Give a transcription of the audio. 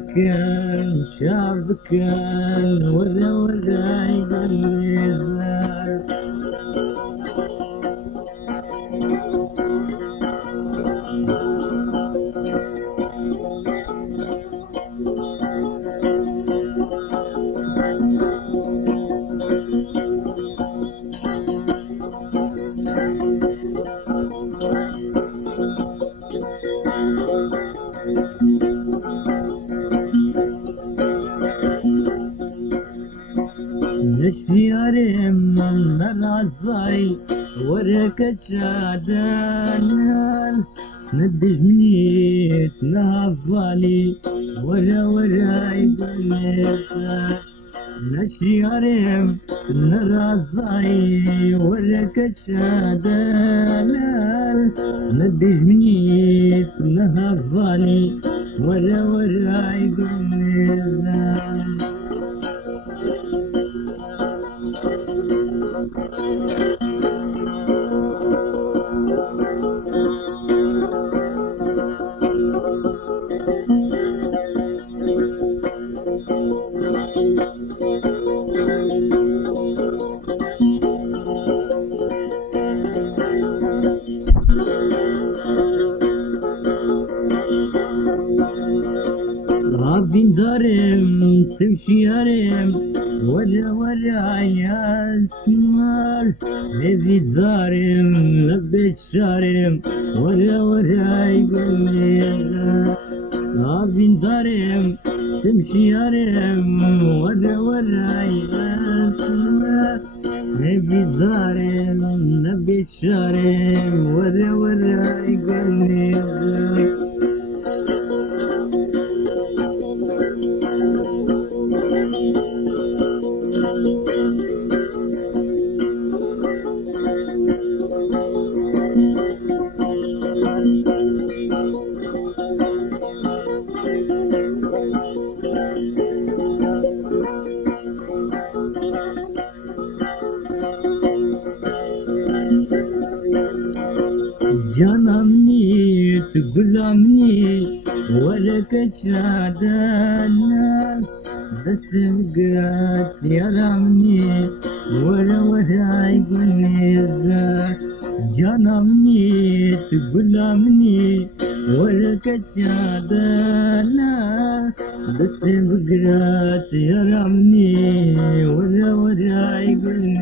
بكن شعبكن ورا ورا يقلزار شiyarî razayî ورا keça delal dijmin hevalî ورا ورا bêçar şiyarî razayî ورا keça delal dijmin hevalî ورا ورا bêçar Evîndarım, şiyarî ورا ورا esmer Hêvîdarım, bêçarım ورا ورا Evîndarım, şiyarî ورا ورا esmer Hêvîdarım, bêçarım ورا ورا Canamni, gulamni, ورا keça delal Destê yaramni, ورا ورا Gula Zer Canamni, gulamni, ورا keça delal Destê yaramni, ورا ورا Gula